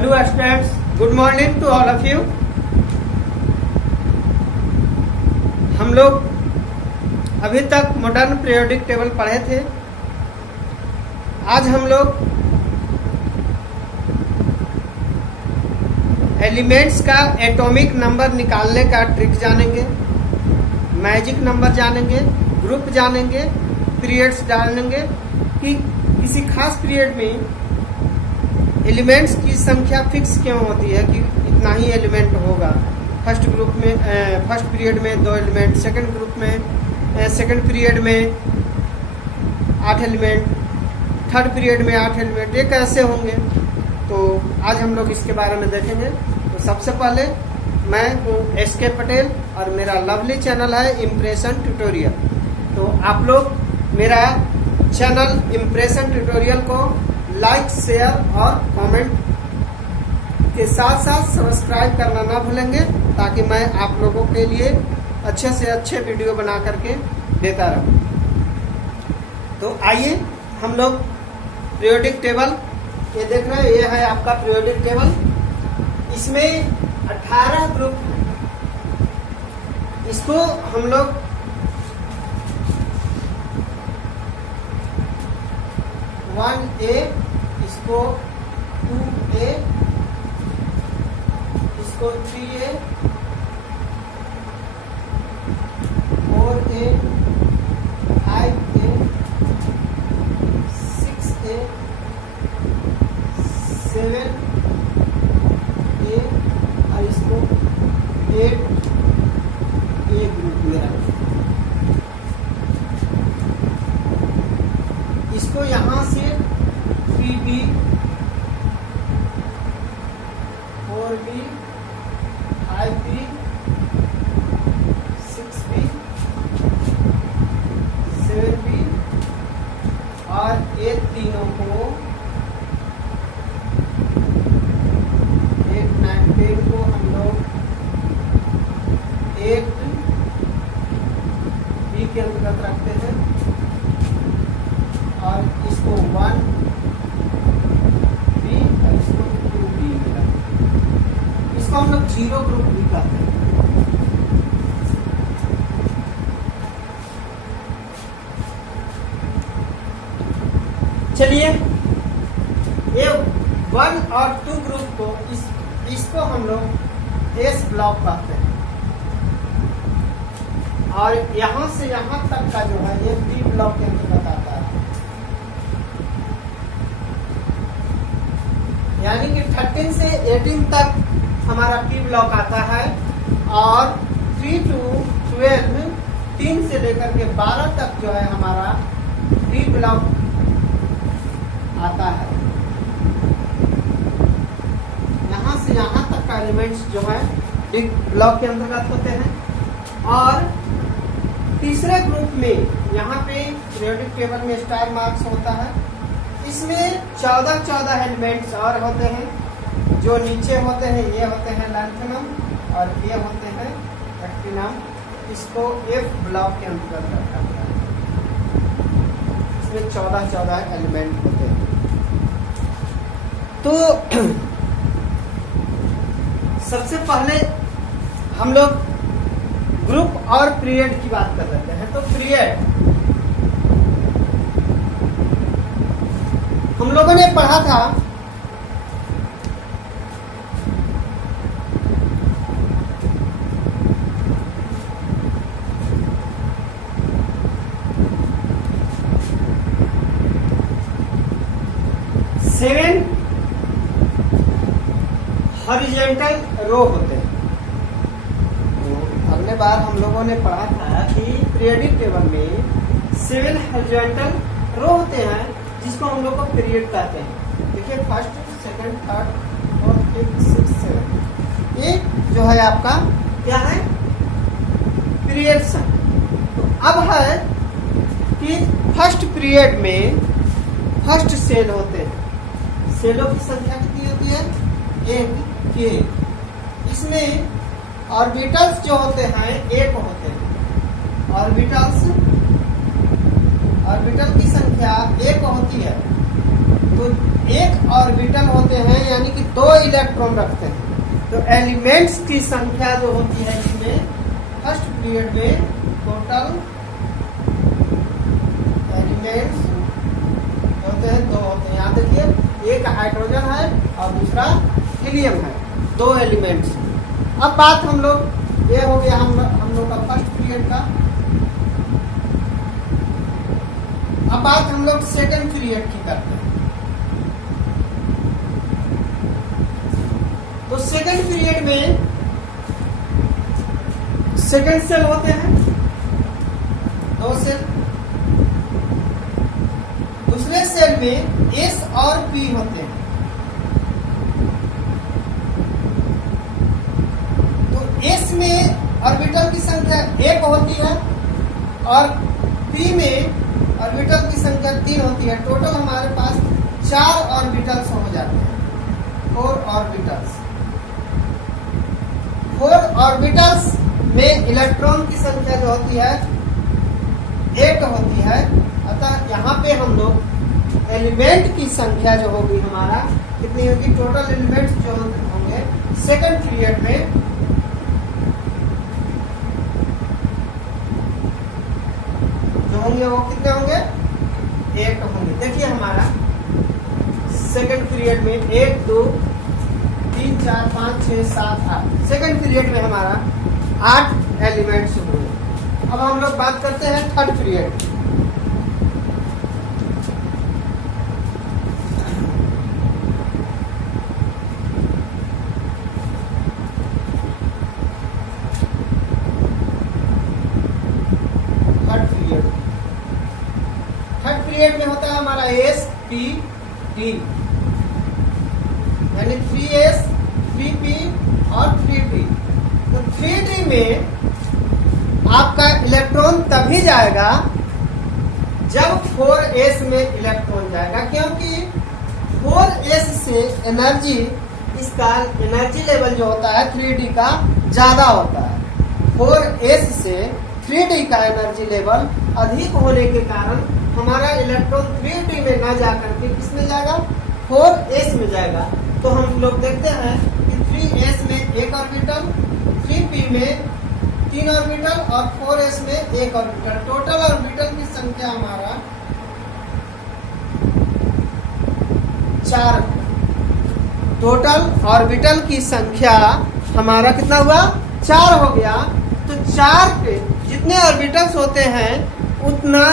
Hello students, good morning to all of you. हम लोग अभी तक मॉडर्न पीरियोडिक टेबल पढ़े थे। आज हम लोग एलिमेंट्स का एटॉमिक नंबर निकालने का ट्रिक जानेंगे, मैजिक नंबर जानेंगे, ग्रुप जानेंगे, पीरियड्स जानेंगे कि किसी खास पीरियड में एलिमेंट्स की संख्या फिक्स क्यों होती है कि इतना ही एलिमेंट होगा। फर्स्ट ग्रुप में फर्स्ट पीरियड में 2 एलिमेंट, सेकंड ग्रुप में सेकंड पीरियड में 8 एलिमेंट, थर्ड पीरियड में 8 एलिमेंट, ये कैसे होंगे। तो आज हम लोग इसके बारे में देखेंगे। तो सबसे पहले मैं हूँ SK पटेल और मेरा लवली चैनल है इम्प्रेशन ट्यूटोरियल। तो आप लोग मेरा चैनल इम्प्रेशन ट्यूटोरियल को लाइक, शेयर और कमेंट के साथ साथ सब्सक्राइब करना ना भूलेंगे, ताकि मैं आप लोगों के लिए अच्छे से अच्छे वीडियो बना करके देता रहूं। तो आइए हम लोग पीरियोडिक टेबल ये देख रहे हैं, ये है आपका पीरियोडिक टेबल। इसमें 18 ग्रुप है। इसको हम लोग ए, इसको 2A, इसको 3A, 4A, 5A, 6A, 7A और इसको 8A ग्रुप में रखें। इसको यहाँ से 3B, 4B, 5B, 6B, 7B और ये तीनों को 8, 9, 10 को हम लोग 8B के अंतर्गत रखते हैं और इसको 1B और इसको 2B मिला। इसको हम लोग 0 ग्रुप भी कहते हैं। चलिए, ये 1 और 2 ग्रुप को इसको हम लोग S ब्लॉक कहते हैं और यहां से यहां तक का जो है ये B ब्लॉक के अंतर्गत आता है। यानी कि 13 से 18 तक हमारा P ब्लॉक आता है और 3 to 12 3 से लेकर के 12 तक जो है हमारा D ब्लॉक आता है। यहाँ से यहाँ तक का एलिमेंट्स जो है D ब्लॉक के अंतर्गत होते हैं। और तीसरे ग्रुप में यहाँ पे पीरियोडिक टेबल में स्टार मार्क्स होता है। इसमें 14 एलिमेंट्स और होते हैं। जो नीचे होते हैं ये होते हैं लैंथनम और ये होते हैं एक्टिनम। इसको F ब्लॉक के अंतर्गत रखा गया है। इसमें 14 एलिमेंट होते हैं। तो सबसे पहले हम लोग ग्रुप और पीरियड की बात कर रहे हैं। तो पीरियड हम लोगों ने पढ़ा था सेवन हॉरिजॉन्टल रो होते हैं। तो अगले बार हम लोगों ने पढ़ा था कि पीरियोडिक टेबल में 7 हॉरिजॉन्टल रो होते हैं, जिसको हम लोग को पीरियड कहते हैं। देखिए, first, second, third, fourth, fifth, sixth, seven, ये जो है आपका क्या है, पीरियड्स है। तो अब है कि फर्स्ट पीरियड में फर्स्ट सेल होते हैं। सेलों की संख्या कितनी होती है, 1 के। इसमें ऑर्बिटल्स जो होते हैं 1 होते हैं। ऑर्बिटल की संख्या 1 होती है। तो 1 ऑर्बिटल होते हैं, यानी कि 2 इलेक्ट्रॉन रखते हैं। तो एलिमेंट्स की संख्या जो होती है इसमें फर्स्ट पीरियड में टोटल एलिमेंट्स होते हैं 2 होते हैं। यहाँ देखिए एक हाइड्रोजन है और दूसरा हीलियम है, 2 एलिमेंट्स। अब बात हम लोग ये हो गया हम लोग का फर्स्ट पीरियड का। अब बात हम लोग सेकंड पीरियड की करते हैं। तो सेकंड पीरियड में सेकंड सेल होते हैं 2 सेल, दूसरे सेल में एस और पी होते हैं। तो एस में ऑर्बिटल की संख्या 1 होती है और पी में ऑर्बिटल की संख्या 3 होती है। टोटल हमारे पास 4 ऑर्बिटल्स हो जाते हैं, 4 ऑर्बिटल्स। 4 ऑर्बिटल्स में इलेक्ट्रॉन की संख्या जो होती है 8 होती है। अतः यहाँ पे हम लोग एलिमेंट की संख्या जो होगी हमारा कितनी होगी, टोटल एलिमेंट्स जो होंगे सेकंड पीरियड में जो होंगे वो कितने होंगे, 8 होंगे। देखिए हमारा सेकंड पीरियड में 1 2 3 4 5 6 7 8 सेकंड पीरियड में हमारा 8 एलिमेंट्स हुए। अब हम लोग बात करते हैं थर्ड पीरियड। थर्ड पीरियड में होता है हमारा एस पी डी, यानी 3s 3p और 3d। तो 3d में आपका इलेक्ट्रॉन तभी जाएगा जब 4s में इलेक्ट्रॉन जाएगा, क्योंकि 4s से एनर्जी, इसका एनर्जी लेवल जो होता है 3d का ज्यादा होता है। 4s से 3d का एनर्जी लेवल अधिक होने के कारण हमारा इलेक्ट्रॉन 3d में ना जाकर के किसमें जाएगा, 4s में जाएगा। तो हम लोग देखते हैं कि 3s में 1 ऑर्बिटल, 3p में 3 ऑर्बिटल और 4s में 1 ऑर्बिटल। टोटल ऑर्बिटल की संख्या हमारा 4। टोटल ऑर्बिटल की संख्या हमारा कितना हुआ, 4 हो गया। तो 4 पे जितने ऑर्बिटल्स होते हैं उतना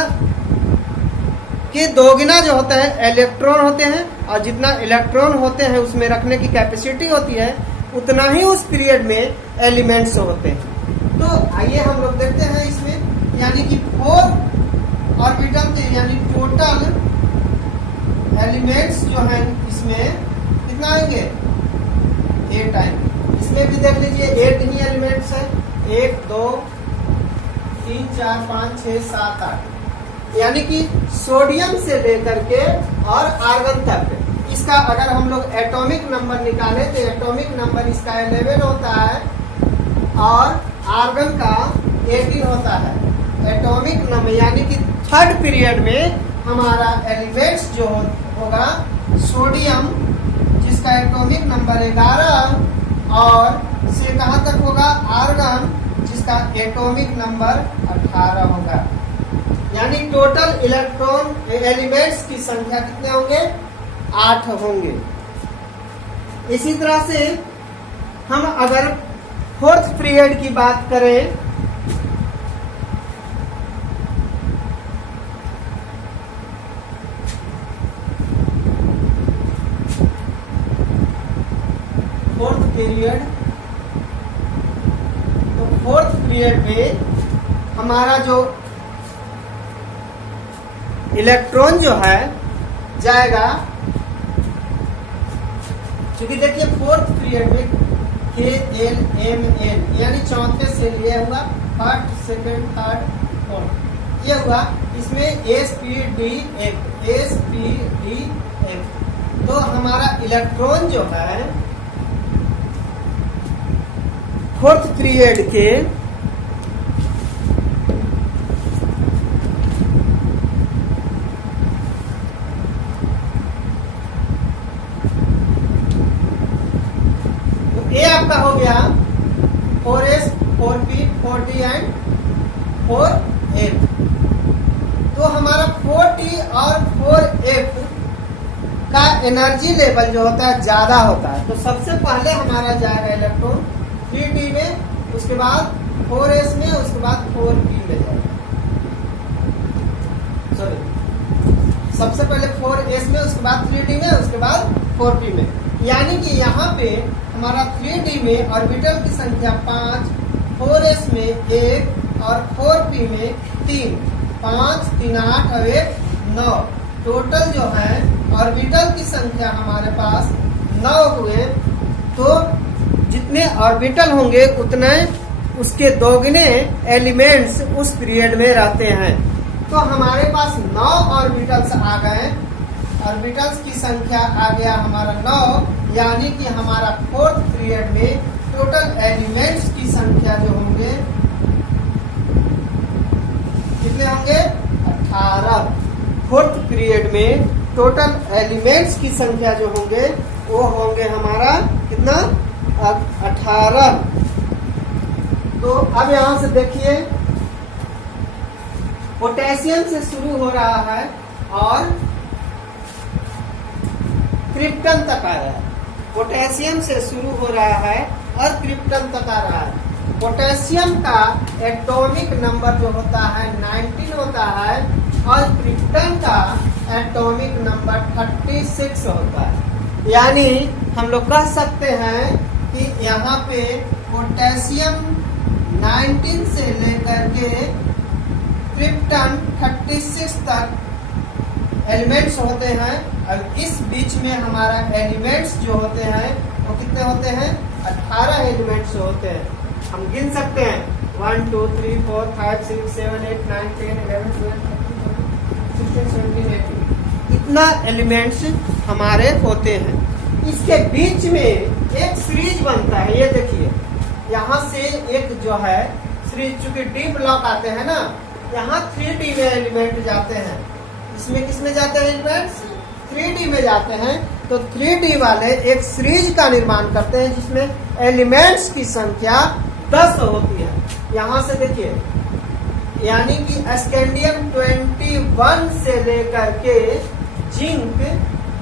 के 2 गुना जो होता है इलेक्ट्रॉन होते हैं, और जितना इलेक्ट्रॉन होते हैं उसमें रखने की कैपेसिटी होती है उतना ही उस पीरियड में एलिमेंट्स होते हैं। तो आइए हम लोग देखते हैं इसमें, यानी कि 4 ऑर्बिटल थे, यानी टोटल एलिमेंट्स जो हैं इसमें कितना आएंगे, 8 आएंगे। इसमें भी देख लीजिए 8 ही एलिमेंट्स हैं, 1 2 3 4 5 6 7 8, यानी कि सोडियम से लेकर के और आर्गन तक। इसका अगर हम लोग एटॉमिक नंबर निकाले तो एटॉमिक नंबर इसका 11 होता है और आर्गन का 18 होता है। एटॉमिक नंबर यानी कि थर्ड पीरियड में हमारा एलिमेंट्स जो होगा सोडियम, जिसका एटॉमिक नंबर 11 और से कहाँ तक होगा, आर्गन, जिसका एटॉमिक नंबर 18 होगा। यानी टोटल इलेक्ट्रॉन एलिमेंट्स की संख्या कितने होंगे, 8 होंगे। इसी तरह से हम अगर फोर्थ पीरियड की बात करें फोर्थ पीरियड, तो फोर्थ पीरियड में हमारा जो इलेक्ट्रॉन जो है जाएगा, क्योंकि देखिए फोर्थ पीरियड में KLMN यानी चौथे से लिया हुआ फर्स्ट सेकंड थर्ड फोर्थ, ये हुआ। इसमें SPDF तो हमारा इलेक्ट्रॉन जो है फोर्थ पीरियड के ए आपका हो गया 4s 4p 4d and 4f। तो हमारा 4t और 4f का एनर्जी लेवल जो होता है ज्यादा होता है। तो सबसे पहले हमारा जाएगा इलेक्ट्रॉन 3d में, उसके बाद 4s में, उसके बाद 4p में जाएगा। सॉरी, सबसे पहले 4s में, उसके बाद 3d में, उसके बाद 4p में। यानी कि यहाँ पे हमारा 3d में ऑर्बिटल की संख्या 5, 4s में 1 और 4p में 3, 5 3 8 और 1 9। टोटल जो है ऑर्बिटल की संख्या हमारे पास 9 हुए। तो जितने ऑर्बिटल होंगे उतने उसके दोगुने एलिमेंट्स उस पीरियड में रहते हैं। तो हमारे पास 9 ऑर्बिटल्स आ गए। ऑर्बिटल्स की संख्या आ गया हमारा 9, यानी कि हमारा फोर्थ पीरियड में टोटल एलिमेंट्स की संख्या जो होंगे कितने होंगे? 18। फोर्थ पीरियड में टोटल एलिमेंट्स की संख्या जो होंगे वो होंगे हमारा कितना? 18। तो अब यहां से देखिए, पोटेशियम से शुरू हो रहा है और क्रिप्टन तक आ रहा है। पोटेशियम से शुरू हो रहा है और क्रिप्टन तक आ रहा है। पोटेशियम का एटॉमिक नंबर जो होता है 19 होता है और क्रिप्टन का एटॉमिक नंबर 36 होता है। यानी हम लोग कह सकते हैं कि यहाँ पे पोटेशियम 19 से लेकर के क्रिप्टन 36 तक एलिमेंट्स होते हैं। अब इस बीच में हमारा एलिमेंट्स जो होते हैं वो कितने होते हैं? 18 एलिमेंट्स होते हैं। हम गिन सकते हैं 1 2 3 4 5 6 7 8 9 10 11 12 13 16 17 18 इतना एलिमेंट्स हमारे होते हैं। इसके बीच में एक सीरीज बनता है। ये देखिए, यहाँ से एक जो है सीरीज, चूंकि डी ब्लॉक आते हैं ना, यहाँ 3D में एलिमेंट जाते हैं। इसमें किसमें जाते हैं एलिमेंट्स? 3D में जाते हैं। तो 3D वाले एक सीरीज का निर्माण करते हैं जिसमें एलिमेंट्स की संख्या 10 होती है। यहाँ से देखिए, यानी कि स्कैंडियम 21 से लेकर के जिंक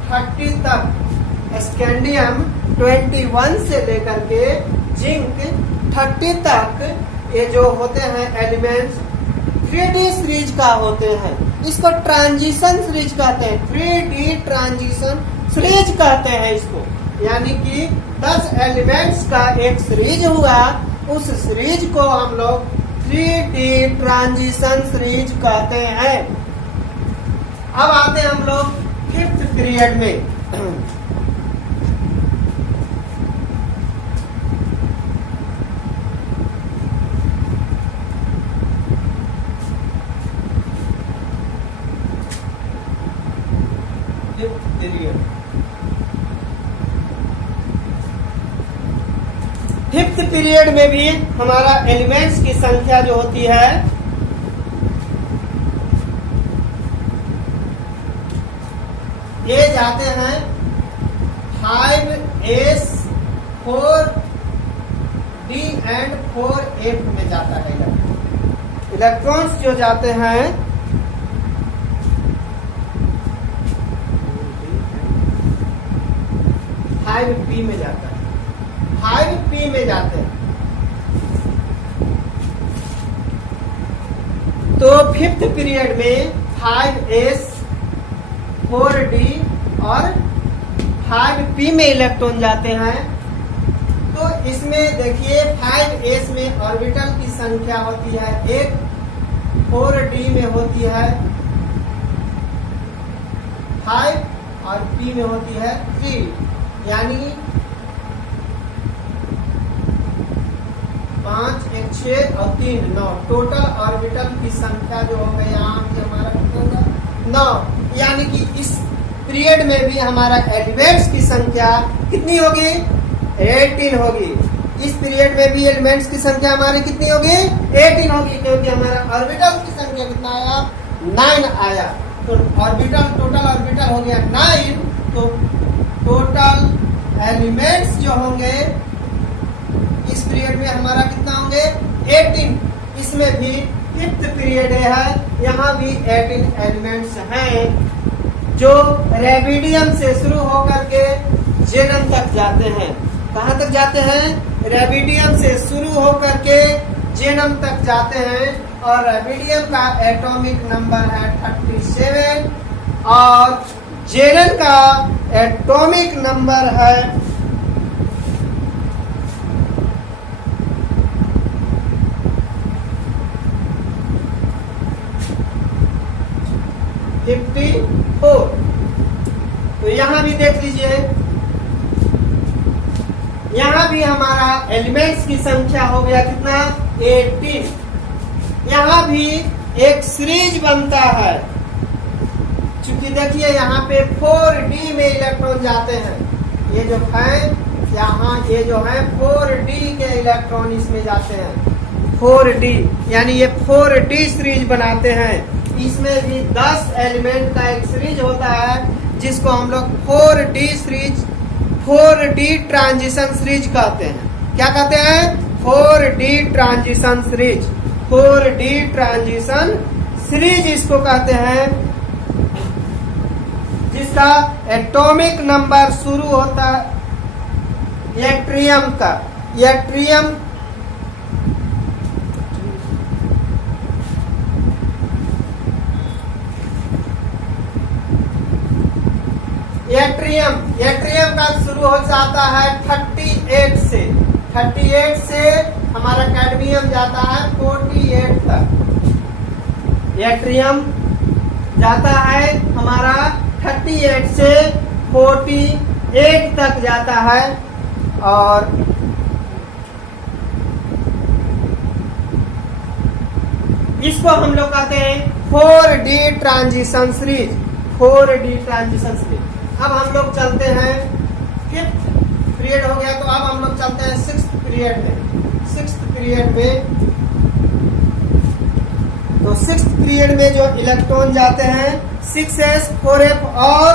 30 तक, स्कैंडियम 21 से लेकर के जिंक 30 तक ये जो होते हैं एलिमेंट्स 3D सीरीज का होते हैं। इसको ट्रांजिशन सीरीज कहते हैं। 3D ट्रांजिशन सीरीज कहते हैं इसको। यानी कि 10 एलिमेंट्स का एक सीरीज हुआ, उस सीरीज को हम लोग 3D ट्रांजिशन सीरीज कहते हैं। अब आते हैं हम लोग 5th पीरियड में। फिफ्थ पीरियड में भी हमारा एलिमेंट्स की संख्या जो होती है ये जाते हैं 5s 4d एंड 4f में जाता है। इलेक्ट्रॉन्स जो जाते हैं 5p में जाता है। 5p में जाते हैं। तो 5th पीरियड में 5s 4d और 5p में इलेक्ट्रॉन जाते हैं। तो इसमें देखिए 5s में ऑर्बिटल की संख्या होती है 1, 4d में होती है 5 और p में होती है 3, यानी 5 1 6 और 3 9। टोटल ऑर्बिटल की संख्या जो हो गई यहाँ पे हमारा कितना होगा? 9। यानी कि इस पीरियड में भी हमारा एलिमेंट्स की संख्या कितनी होगी? 18 होगी। इस पीरियड में भी एलिमेंट्स की संख्या हमारी कितनी होगी? 18 होगी, क्योंकि हमारा ऑर्बिटल की संख्या कितना आया? 9 आया। तो ऑर्बिटल, टोटल ऑर्बिटल हो गया 9। तो टोटल एलिमेंट्स जो होंगे पीरियड में हमारा कितना होंगे 18। इसमें भी 5th पीरियड है, यहाँ भी 18 एलिमेंट्स हैं जो रेबिडियम से शुरू होकर के जेनम तक जाते हैं। कहाँ तक जाते हैं? रेबिडियम से शुरू होकर के जेनम तक जाते हैं और रेबिडियम का एटॉमिक नंबर है 37 और जेनन का एटॉमिक नंबर है 54। तो यहाँ भी देख लीजिए, यहाँ भी हमारा एलिमेंट्स की संख्या हो गया कितना 18। यहाँ भी एक सीरीज बनता है, क्योंकि देखिए यहाँ पे 4d में इलेक्ट्रॉन जाते हैं। ये जो है यहाँ ये जो है 4d के इलेक्ट्रॉन इसमें जाते हैं 4d, यानी ये 4d सीरीज बनाते हैं। इसमें भी 10 एलिमेंट का एक सीरीज होता है जिसको हम लोग 4d series 4d transition series कहते हैं। क्या कहते हैं? 4d transition series 4d transition series इसको कहते हैं, जिसका एटॉमिक नंबर शुरू होता है यट्रियम का। यट्रियम यट्रियम का शुरू हो जाता है 38 से। 38 से हमारा कैडमियम जाता है 48 तक। यट्रियम जाता है हमारा 38 से 48 तक जाता है और इसको हम लोग कहते हैं 4d transition series 4d transition series. अब हम लोग चलते हैं 5th पीरियड हो गया, तो अब हम लोग चलते हैं 6th पीरियड में। 6th पीरियड में तो 6th पीरियड में जो इलेक्ट्रॉन जाते हैं 6s 4f और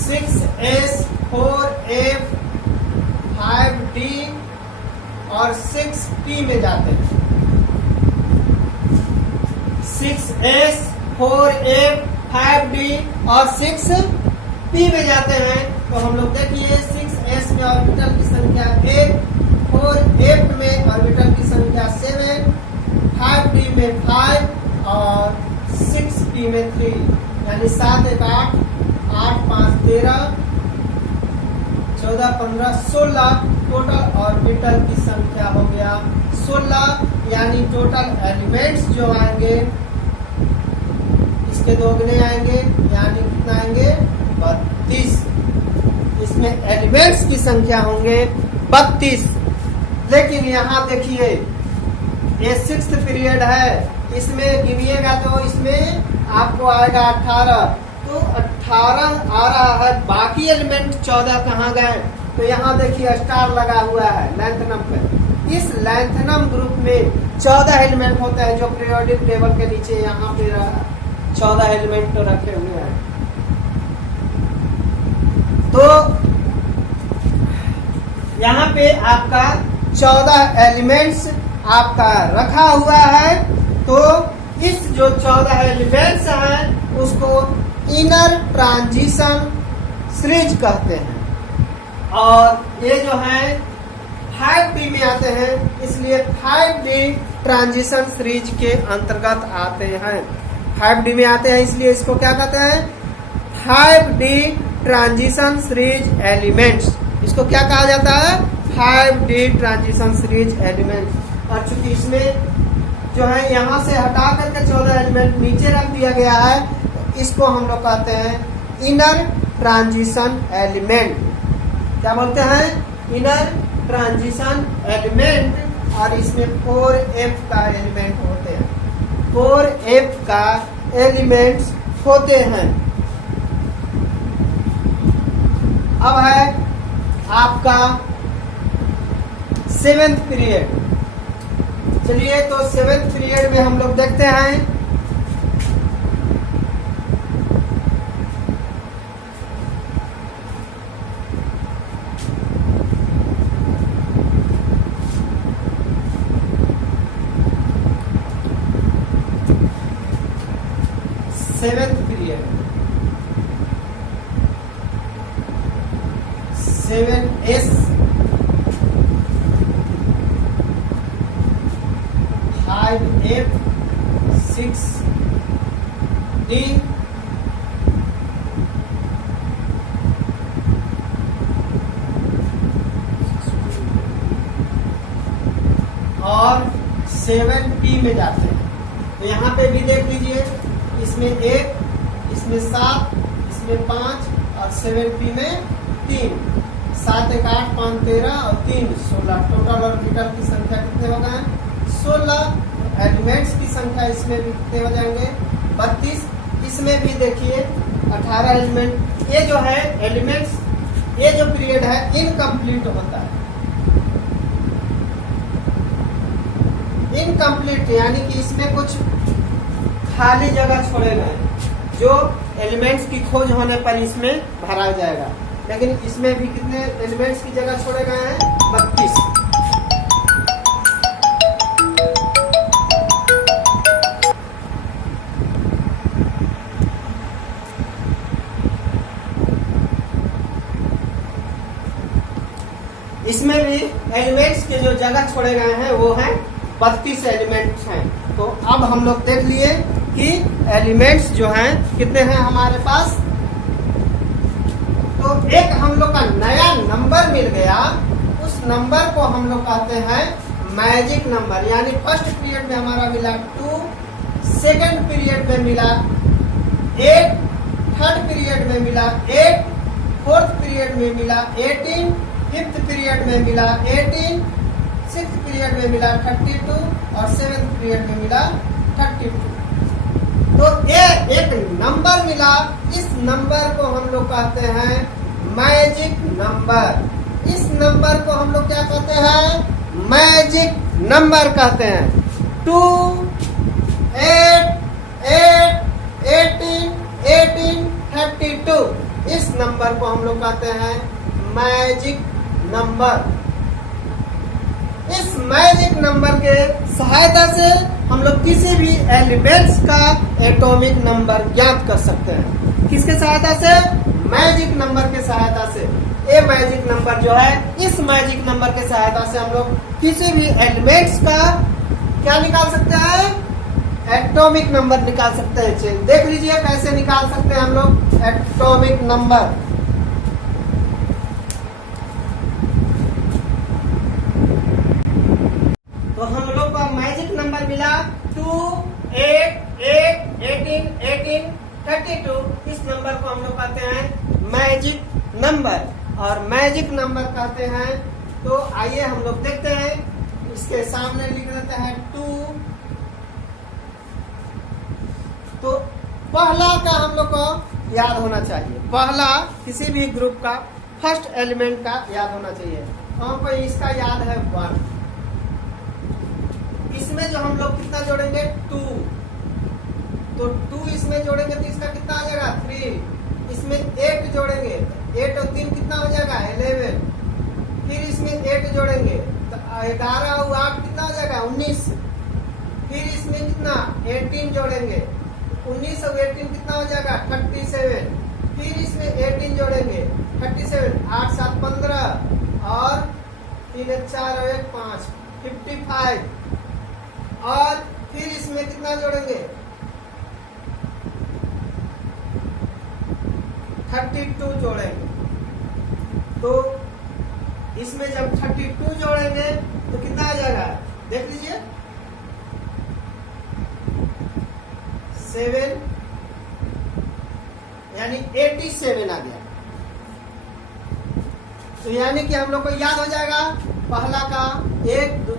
6s 4f 5d और 6p में जाते हैं। 6s 4f 5d और 6p में जाते हैं। तो हम लोग देखिए 6s में ऑर्बिटल की संख्या 8, 4f में ऑर्बिटल की संख्या 7, 5d में 5 और 6p में 3, यानी 7 1 8, 8 5 13, 14 15 16 टोटल ऑर्बिटल की संख्या हो गया 16, यानी टोटल एलिमेंट्स जो आएंगे इसके दोगुने आएंगे, यानी कितना आएंगे 32। इसमें एलिमेंट्स की संख्या होंगे 32। लेकिन यहाँ देखिए ये 6th पीरियड है, इसमें गिनिएगा तो इसमें आपको आएगा 18। तो 18 आ रहा है, बाकी एलिमेंट 14 कहाँ गए? तो यहाँ देखिए स्टार लगा हुआ है लैंथनम पे। इस लैंथनम ग्रुप में 14 एलिमेंट होते हैं, जो पीरियोडिक टेबल के नीचे यहाँ पे 14 एलिमेंट तो रखे हुए हैं। तो यहाँ पे आपका 14 एलिमेंट्स आपका रखा हुआ है। तो इस जो 14 एलिमेंट्स हैं उसको इनर ट्रांजिशन सीरीज कहते हैं, और ये जो है 5d में आते हैं, इसलिए 5d ट्रांजिशन सीरीज के अंतर्गत आते हैं। 5d में आते हैं इसलिए इसको क्या कहते हैं? 5d transition series elements. इसको क्या कहा जाता है? 5d transition series elements. और चूंकि इसमें जो है यहाँ से हटा करके 14 एलिमेंट नीचे रख दिया गया है, तो इसको हम लोग कहते हैं इनर ट्रांजिशन एलिमेंट। क्या बोलते हैं? Inner transition element. और इसमें 4f का एलिमेंट होते हैं, 4f का एलिमेंट्स होते हैं। अब है आपका 7th पीरियड। चलिए तो 7th पीरियड में हम लोग देखते हैं 7th period 7S 5F 6D और 7P में जाते हैं। तो यहाँ पे भी देख लीजिए, इसमें 1, इसमें 7, इसमें 5 और 7P में 3। 7 1 8 5 13 और 3 16। टोटल ऑर्बिटल की संख्या कितने हो गए? 16। एलिमेंट्स की संख्या इसमें भी कितने हो जाएंगे? 32। इसमें भी देखिए 18 एलिमेंट। ये जो है एलिमेंट्स, ये जो पीरियड है इनकम्प्लीट होता है। इनकम्प्लीट यानी कि इसमें कुछ खाली जगह छोड़े गए जो एलिमेंट्स की खोज होने पर इसमें भरा जाएगा। लेकिन इसमें भी कितने एलिमेंट्स की जगह छोड़े गए हैं? 32। इसमें भी एलिमेंट्स के जो जगह छोड़े गए हैं वो हैं 32 एलिमेंट्स हैं। तो अब हम लोग देख लिए कि एलिमेंट्स जो हैं कितने हैं हमारे पास। तो एक हम लोग का नया नंबर मिल गया, उस नंबर को हम लोग कहते हैं मैजिक नंबर। यानी फर्स्ट पीरियड में हमारा मिला 2, सेकेंड पीरियड में मिला 8, थर्ड पीरियड में मिला 8, फोर्थ पीरियड में मिला 18, फिफ्थ पीरियड में मिला 18, सिक्स्थ पीरियड में मिला 32 और सेवेंथ पीरियड में मिला 32। तो ये एक नंबर मिला, इस नंबर को हम लोग कहते हैं मैजिक नंबर। इस नंबर को हम लोग क्या कहते हैं? मैजिक नंबर कहते हैं। 2, 8, 8, 18, 18, 32। इस नंबर को हम लोग कहते हैं मैजिक नंबर। इस मैजिक नंबर के सहायता से हम लोग किसी भी एलिमेंट्स का एटॉमिक नंबर ज्ञात कर सकते हैं। किसके सहायता से? मैजिक नंबर के सहायता से। ये मैजिक नंबर जो है, इस मैजिक नंबर के सहायता से हम लोग किसी भी एलिमेंट्स का क्या निकाल सकते हैं? एटॉमिक नंबर निकाल सकते हैं। देख लीजिए कैसे निकाल सकते हैं हम लोग एटॉमिक नंबर। तो हम लोग का मैजिक नंबर मिला 2, 8, 8, 18, 18, 32। इस नंबर को हम लोग कहते हैं मैजिक नंबर। और मैजिक नंबर कहते हैं, तो आइए हम लोग देखते हैं। इसके सामने लिख देते हैं 2। तो पहला का हम लोग को याद होना चाहिए। पहला किसी भी ग्रुप का फर्स्ट एलिमेंट का याद होना चाहिए। हमको इसका याद है 1। इसमें जो हम लोग कितना जोड़ेंगे? 2। तो 2 इसमें जोड़ेंगे तो इसका कितना आ जाएगा? 3। इसमें 8 जोड़ेंगे, 8 और 3 कितना हो जाएगा? 11। फिर इसमें 8 जोड़ेंगे तो 11 और 8 कितना हो जाएगा? 19। फिर इसमें कितना? 18 जोड़ेंगे, 19 और 18 कितना हो जाएगा? 37। फिर इसमें 18 जोड़ेंगे, 37, 8 7 15 और 3 4 और 1 5, 55। और फिर इसमें कितना जोड़ेंगे? 32 जोड़ेंगे। तो इसमें जब 32 जोड़ेंगे तो कितना आ जाएगा? देख लीजिए 7 यानी 87 आ गया। तो यानी कि हम लोग को याद हो जाएगा पहला का 1,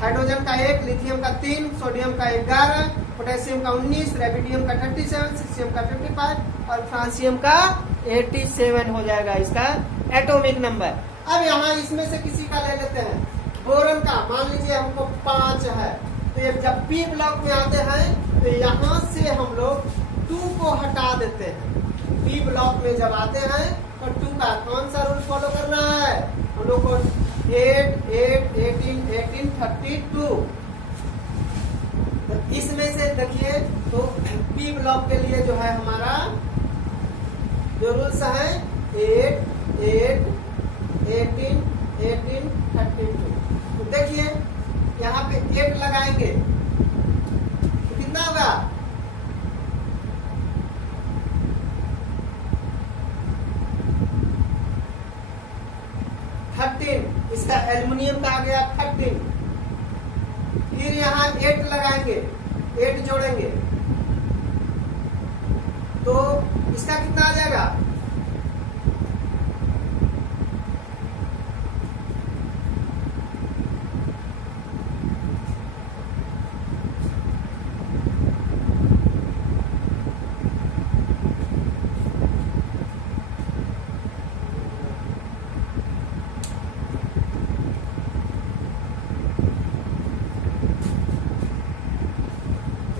हाइड्रोजन का 1, लिथियम का 3, सोडियम का 11, पोटेशियम का 19, रेबिडियम का 37, सीसियम का 55 और फ्रांसियम का 87 हो जाएगा इसका एटॉमिक नंबर। अब यहाँ इसमें से किसी का ले लेते हैं। बोरन का मान लीजिए हमको 5 है। तो ये जब पी ब्लॉक में आते हैं तो यहाँ से हम लोग 2 को हटा देते हैं। पी ब्लॉक में जब आते हैं तो 2 का कौन सा रूल फॉलो करना है? हम लोग को 8, 8, 18, 18, 32। तो इसमें से देखिए तो P बी ब्लॉक के लिए जो है हमारा जो रूल्स है 8, 8, 18, 18, 32। तो देखिए यहाँ पे 8 लगाएंगे तो कितना होगा 13, इसका एल्युमिनियम का आ गया 13। फिर यहाँ 8 लगाएंगे, 8 जोड़ेंगे तो इसका कितना आ जाएगा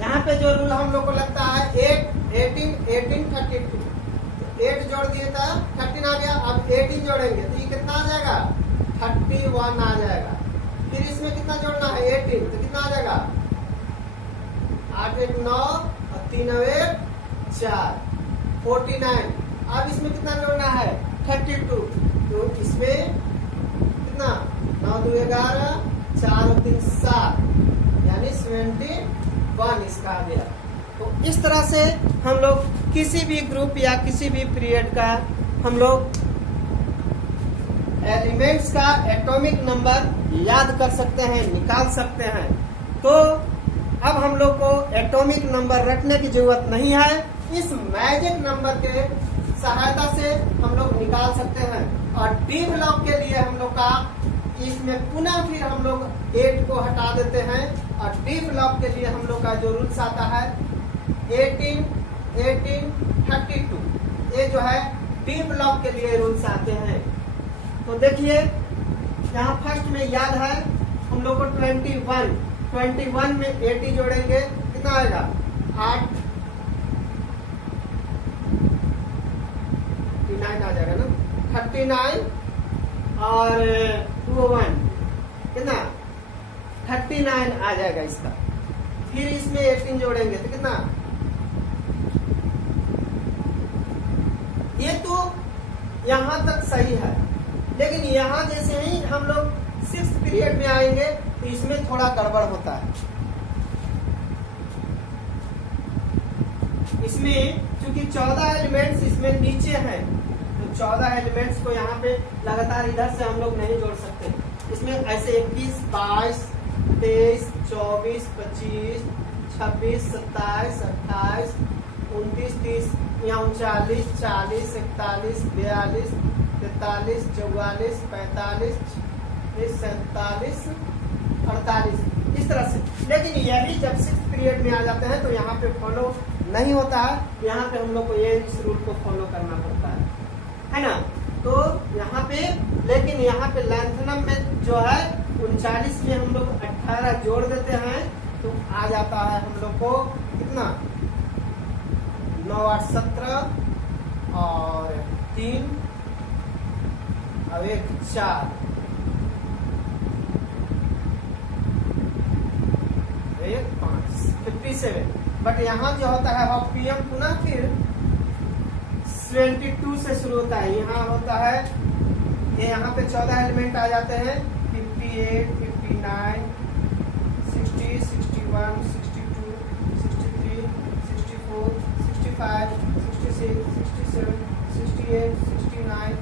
8 जो रूल हम लोग को लगता है 8, 18, 18, 32। 8 जोड़ दिए था 13 आ गया। अब 18 जोड़ेंगे तो ये कितना आ जाएगा 31 आ जाएगा। फिर इसमें कितना जोड़ना है 18 तो कितना आ जाएगा 8, 1, 9 और 3, 1, 4, 49। अब इसमें कितना जोड़ना है 32 तो इसमें कितना 9, 2, 11, 4, 3, 7 यानी 71 इसका आ गया। तो इस तरह से हम लोग किसी भी ग्रुप या किसी भी पीरियड का हम लोग एलिमेंट्स का एटॉमिक नंबर याद कर सकते हैं, निकाल सकते हैं। तो अब हम लोग को एटॉमिक नंबर रखने की जरूरत नहीं है, इस मैजिक नंबर के सहायता से हम लोग निकाल सकते हैं। और डी ब्लॉक के लिए हम लोग का इसमें पुनः फिर हम लोग 8 को हटा देते हैं और डी ब्लॉक के लिए हम लोग का जो रूल्स आता है 18, 18, 32। ये जो है डी ब्लॉक के लिए रूल्स आते हैं। तो देखिए यहाँ फर्स्ट में याद है हम लोग को 21 में 80 जोड़ेंगे कितना आएगा 8, 39 आ जाएगा ना 39 और 21 कितना 39 आ जाएगा इसका। फिर इसमें 18 जोड़ेंगे तो कितना ये तो यहाँ तक सही है, लेकिन यहाँ जैसे ही हम लोग 6th पीरियड में आएंगे तो इसमें थोड़ा गड़बड़ होता है। इसमें चूंकि 14 एलिमेंट्स इसमें नीचे हैं तो 14 एलिमेंट्स को यहाँ पे लगातार इधर से हम लोग नहीं जोड़ सकते। इसमें ऐसे 21, 22, 23, 24, 25, 26, 27, 28, 29, 30, यहाँ 39, 40, 41, 42, 43, 44, 45, 47, 48 इस तरह से। लेकिन यही जब 6th पीरियड में आ जाते हैं तो यहाँ पे फॉलो नहीं होता है, यहाँ पे हम लोग को ये इस रूल को फॉलो करना पड़ता है ना। तो यहाँ पे लेकिन यहाँ पे लैंथनम में जो है 39 में हम लोग 18 जोड़ देते हैं तो आ जाता है हम लोग को कितना 9, 8, 17 और 3 अब 1, 4 1, 5 57। बट यहाँ जो होता है ऑप्टियम पुनः फिर 72 से शुरू होता है। यहाँ होता है ये यहाँ पे 14 एलिमेंट आ जाते हैं 58, 59, 60, 61, 62, 63, 64, 65, 66, 67, 68, 69,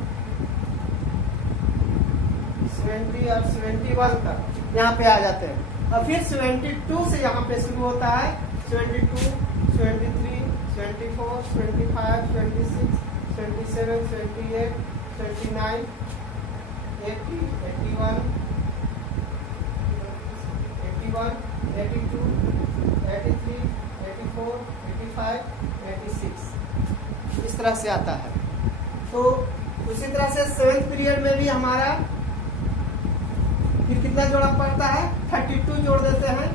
70 और 71 तक यहाँ पे आ जाते हैं। और फिर 72 से यहाँ पे शुरू होता है 72, 73, 24, 25, 26, 27, 28, 29, 80, 81, 81, 82, 83, 84, 85, 86 इस तरह से आता है। तो उसी तरह से 7th पीरियड में भी हमारा फिर कितना जोड़ा पड़ता है 32 जोड़ देते हैं।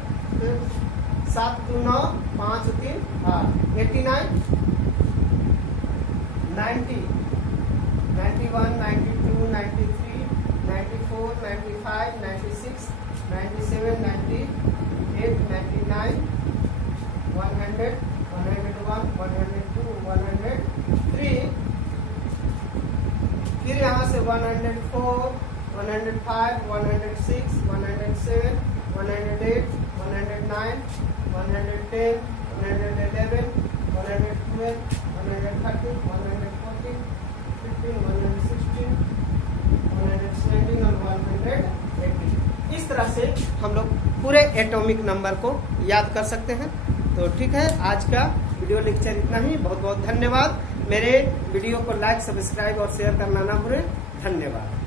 7, 2, 9, 5, 3, 8, 89, 90, 91, 92, 93, 94, 95, 96, 97, 98, 99, 100, 101, 101, 102, 103, फिर यहाँ से 104, 105, 106, 107, 108, 109, 110, 111, 112, 113, 114, 15, 116, 117 और 118। इस तरह से हम लोग पूरे एटॉमिक नंबर को याद कर सकते हैं। तो ठीक है, आज का वीडियो लेक्चर इतना ही। बहुत बहुत धन्यवाद। मेरे वीडियो को लाइक, सब्सक्राइब और शेयर करना ना भूलें। धन्यवाद।